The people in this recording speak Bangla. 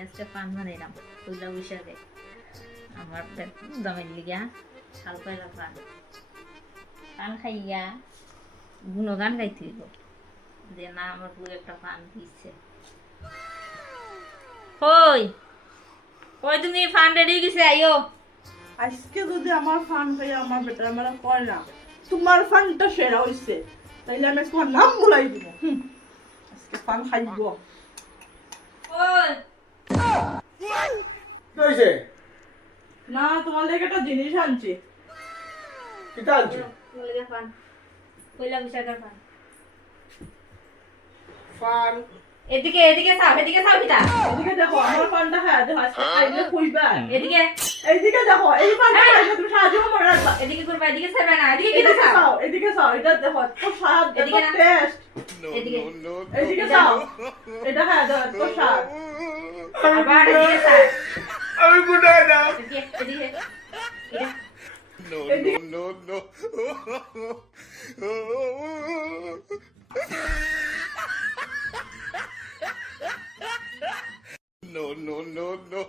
আজকে পান বানাইলাম পয়লা বৈশাখে আমার দামের লিগা শাল পয়লা পান পান খাইয়া গুণগান গাইতে হইব যে না আমার পুরো একটা পান দিচ্ছে কই কই তুমি ফান রেডি গেছে আইও আজকে যদি আমার ফান খাই আমার বেটা আমার কয় না তোমার ফানটা সেরা হইছে তাইলে আমি তোমার নাম বলাই দিব আজকে ফান খাইব কই কি হইছে? না তোমার লেগে একটা জিনিস আনছি কিতা আনছো? তোমার লিগা পান পয়লা বৈশাখের পান ফান এদিকে এদিকে চাও কিটা এদিকে দেখো আমার ফানটা খায় দেখো আজকে খাইলে কইবা এদিকে এইদিকে দেখো এই ফানটা খাইলে তুমি সাহায্য করে রাখবা এদিকে করবা এদিকে চাইবা না এদিকে কি এদিকে চাও চাও এদিকে চাও এটা দেখো তো স্বাদ এদিকে এদিকে না। টেস্ট এদিকে এদিকে চাও এটা খায় দেখো তো স্বাদ আবার এদিকে চাও আমি বুঝাই না। এদিকে এদিকে এটা No, no, no. No, no, no, no.